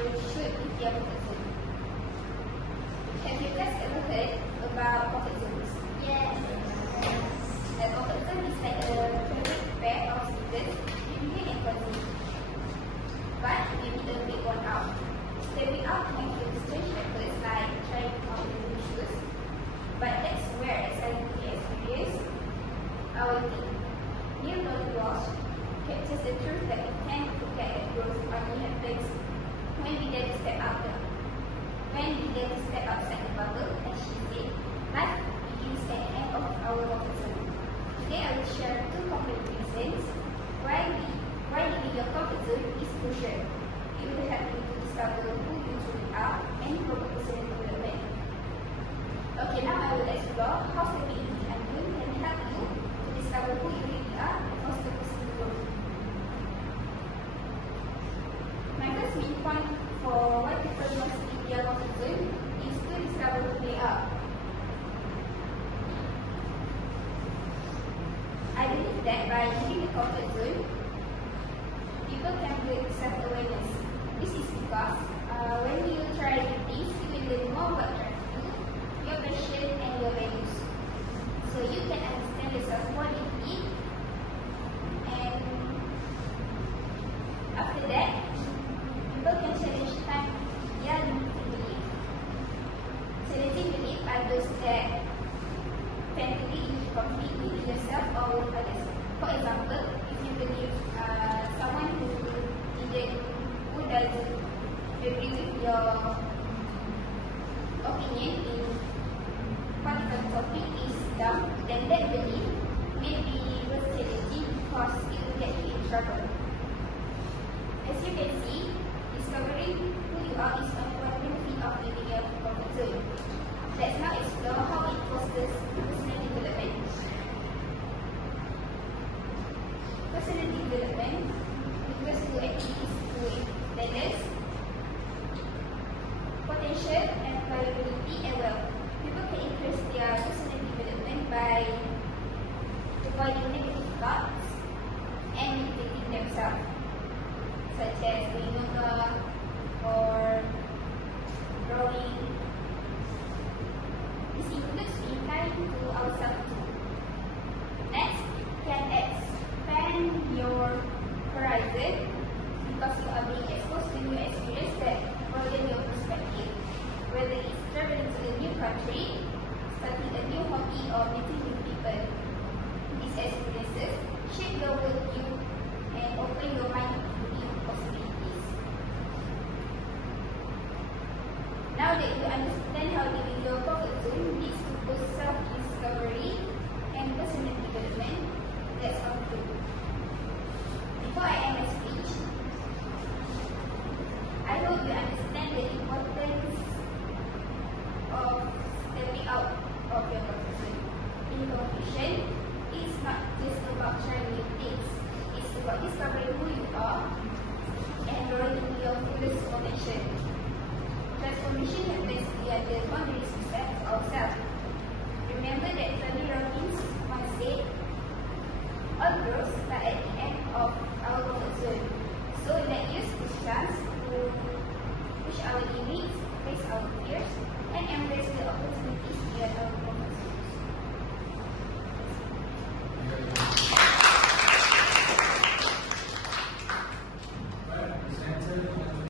should be their comfort zone. Have you guys ever heard about comfort zones? Yes. A comfort zone is like a favorite pair of sneakers, usually and cozy. But maybe a bit worn out. Stepping out might feel strange at first, like trying on the new shoes. But that's where exciting experience our team. Neil Donald Walsh captures the truth that we tend to forget that growth only happens when we dare to step out outside the bubble, as she said. Life begins at the end of our comfort zone. Today I will share 2 concrete reasons why leaving your comfort zone is crucial. It will help you to discover who you truly are and promote personal development. Okay, now I will explore how stepping into the unknown can help you to discover who you really are and foster personal growth. My first main point for why people must leave their comfort zone is to discover who they are. I believe that by leaving the comfort zone, people can build self-awareness. This is because when you try new things, you will learn more about your passion and your values. So you can understand yourself more deeply, and after that, people can challenge their limiting belief. Challenging belief are those that tend to be in conflict with yourself or with others. For example, if you believe someone who doesn't agree with your opinion in particular topic is dumb, then that belief may be worth challenging because it will get you in trouble. As you can see, discovering who you are is an important benefit of leaving your comfort zone. Let's now explore how it fosters personal development. Personal development refers to activities to balance potential and variability as well. People can increase their personal development by avoiding negative thoughts and meditating themselves, such as doing yoga or drawing. This includes being kind to ourselves too. Next, can expand your horizon because you are being exposed to new experiences that broaden your perspective. Whether it's traveling to a new country, starting a new hobby, or meeting new people, these experiences shape your worldview and open your mind to new possibilities. Now that you understand how living your comfort zone leads to both self-discovery and personal development, let's conclude. Before I end my speech, I hope you understand the importance of stepping out of your comfort zone. In conclusion, it's not just about trying new things. It's about discovering who you are and growing into your fullest potential. Transformation happens via the boundaries we set for ourselves. Remember that